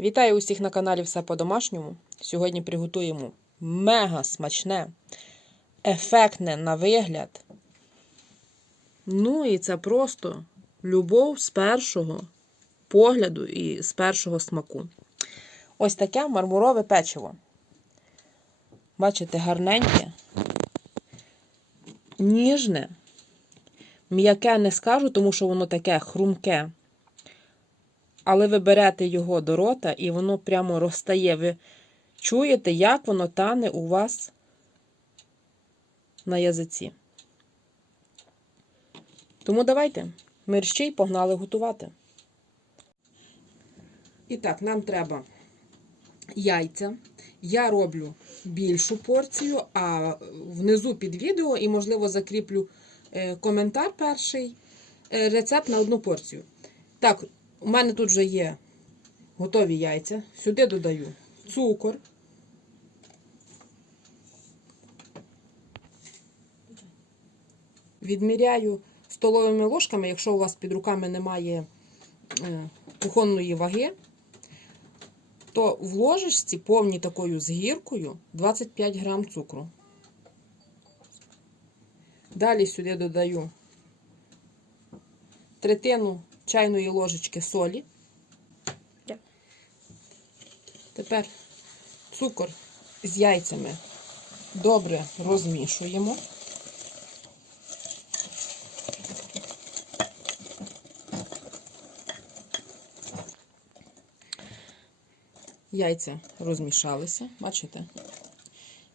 Вітаю усіх на каналі Все по-домашньому. Сьогодні приготуємо мега смачне, ефектне на вигляд. Ну і це просто любов з першого погляду і з першого смаку. Ось таке мармурове печиво. Бачите, гарненьке, ніжне, м'яке не скажу, тому що воно таке хрумке. Але ви берете його до рота і воно прямо розтає. Ви чуєте, як воно тане у вас на язиці. Тому давайте мерщій погнали готувати. І так, нам треба яйця. Я роблю більшу порцію, а внизу під відео і, можливо, закріплю е, коментар перший е, рецепт на одну порцію. Так, у мене тут вже є готові яйця. Сюди додаю цукор. Відміряю столовими ложками, якщо у вас під руками немає е, кухонної ваги, то в ложечці повній такою згіркою 25 грам цукру. Далі сюди додаю третину чайної ложечки солі. Тепер цукор з яйцями добре розмішуємо. Яйця розмішалися, бачите?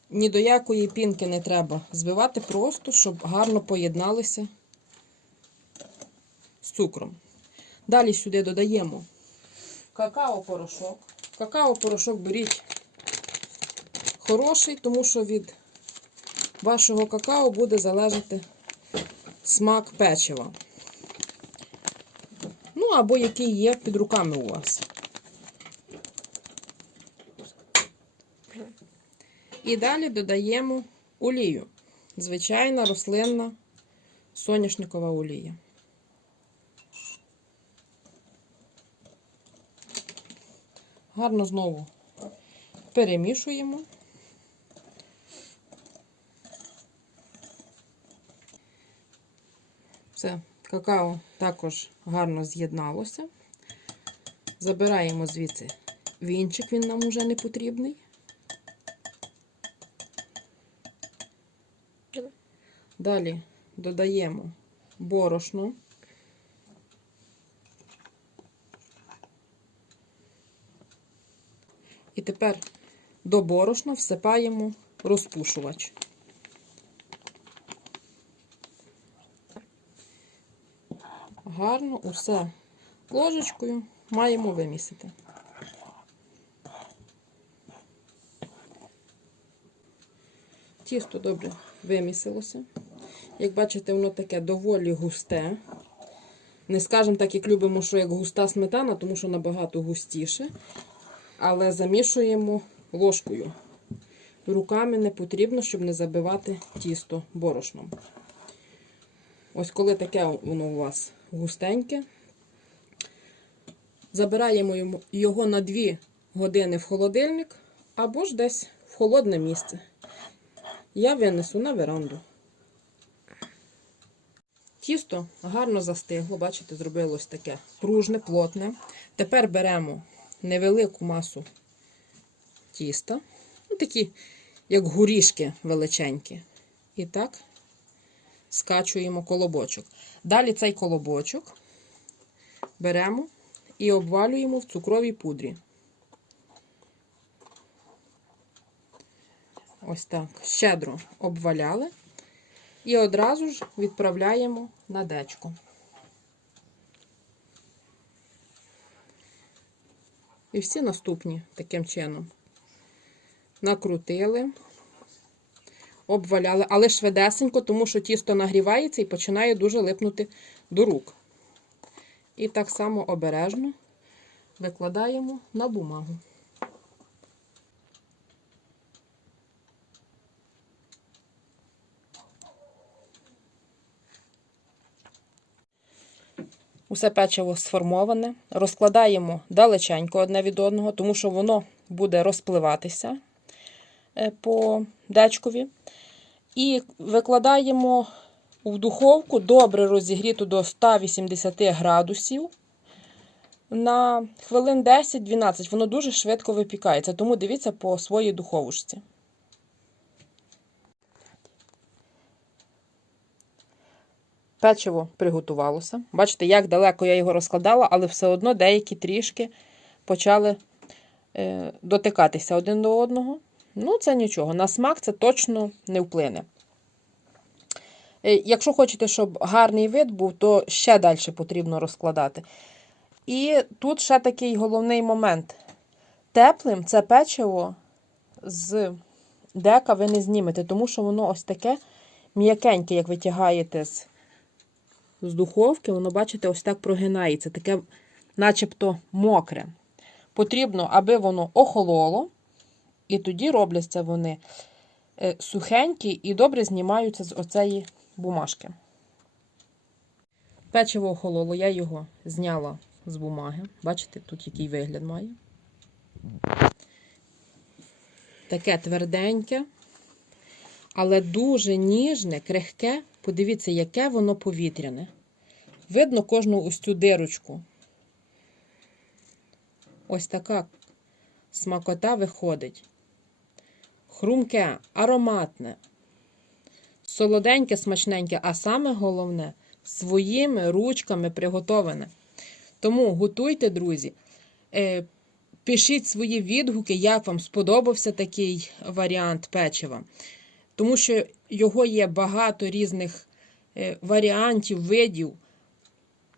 Ні до якої пінки не треба збивати, просто щоб гарно поєдналися з цукром. Далі сюди додаємо какао-порошок. Какао-порошок беріть хороший, тому що від вашого какао буде залежати смак печива. Ну, або який є під руками у вас. І далі додаємо олію. Звичайна рослинна соняшникова олія. Гарно знову перемішуємо. Все, какао також гарно з'єдналося. Забираємо звідси вінчик, він нам уже не потрібний. Далі додаємо борошно. І тепер до борошна всипаємо розпушувач. Гарно усе ложечкою маємо вимісити. Тісто добре вимісилося. Як бачите, воно таке доволі густе. Не скажемо так, як любимо, що як густа сметана, тому що набагато густіше. Але замішуємо ложкою. Руками не потрібно, щоб не забивати тісто борошном. Ось коли таке воно у вас густеньке, забираємо його на 2 години в холодильник або ж десь в холодне місце. Я винесу на веранду. Тісто гарно застигло, бачите, зробилось таке пружне, плотне. Тепер беремо невелику масу тіста, ну, такі, як горішки величенькі. І так скачуємо колобочок. Далі цей колобочок беремо і обвалюємо в цукровій пудрі. Ось так, щедро обваляли. І одразу ж відправляємо на дечко. І всі наступні таким чином. Накрутили, обваляли, але швидесенько, тому що тісто нагрівається і починає дуже липнути до рук. І так само обережно викладаємо на бумагу. Усе печиво сформоване. Розкладаємо далеченько одне від одного, тому що воно буде розпливатися е, по дечкові. І викладаємо в духовку добре розігріту до 180 градусів на хвилин 10-12. Воно дуже швидко випікається, тому дивіться по своїй духовушці. Печиво приготувалося. Бачите, як далеко я його розкладала, але все одно деякі трішки почали е, дотикатися один до одного. Ну, це нічого. На смак це точно не вплине. Е, Якщо хочете, щоб гарний вид був, то ще далі потрібно розкладати. І тут ще такий головний момент. Теплим це печиво з дека ви не знімете, тому що воно ось таке м'якеньке, як витягаєте з, з духовки, воно, бачите, ось так прогинається, таке начебто мокре. Потрібно, аби воно охололо, і тоді робляться вони е, сухенькі і добре знімаються з оцеї бумажки. Печиво охололо, я його зняла з бумаги. Бачите, тут який вигляд має. Таке тверденьке, але дуже ніжне, крихке. Подивіться, яке воно повітряне. Видно кожну ось цю дирочку. Ось така смакота виходить. Хрумке, ароматне, солоденьке, смачненьке, а саме головне своїми ручками приготоване. Тому готуйте, друзі. Е, Пишіть свої відгуки, як вам сподобався такий варіант печива. Тому що його є багато різних е, варіантів, видів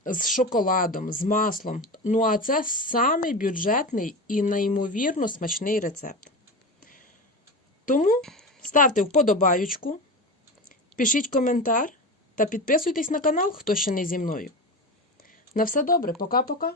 з шоколадом, з маслом. Ну, а це самий бюджетний і неймовірно смачний рецепт. Тому ставте вподобаючку, пишіть коментар та підписуйтесь на канал, хто ще не зі мною. На все добре, пока-пока.